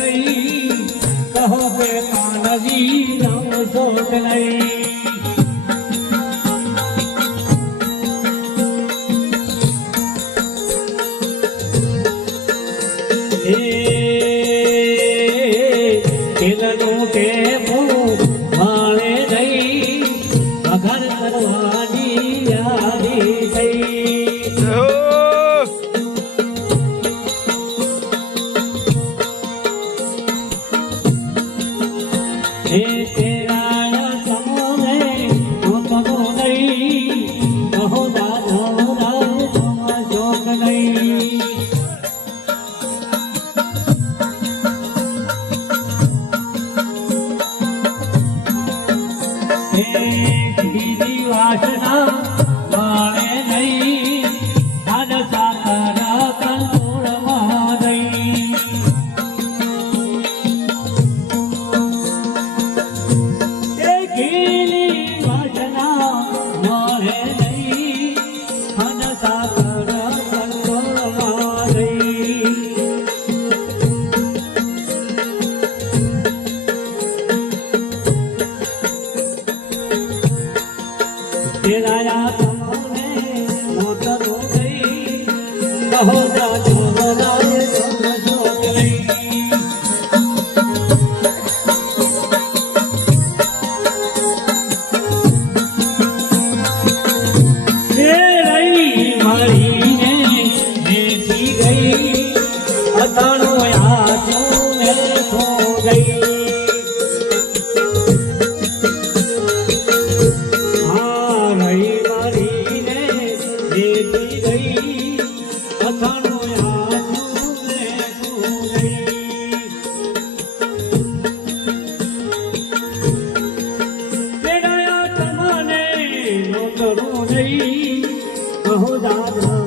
નહીં કહો કે કાનજી રામ શોધ નહીં નું કે ભૂત मेरी वासना रहो राज हो जा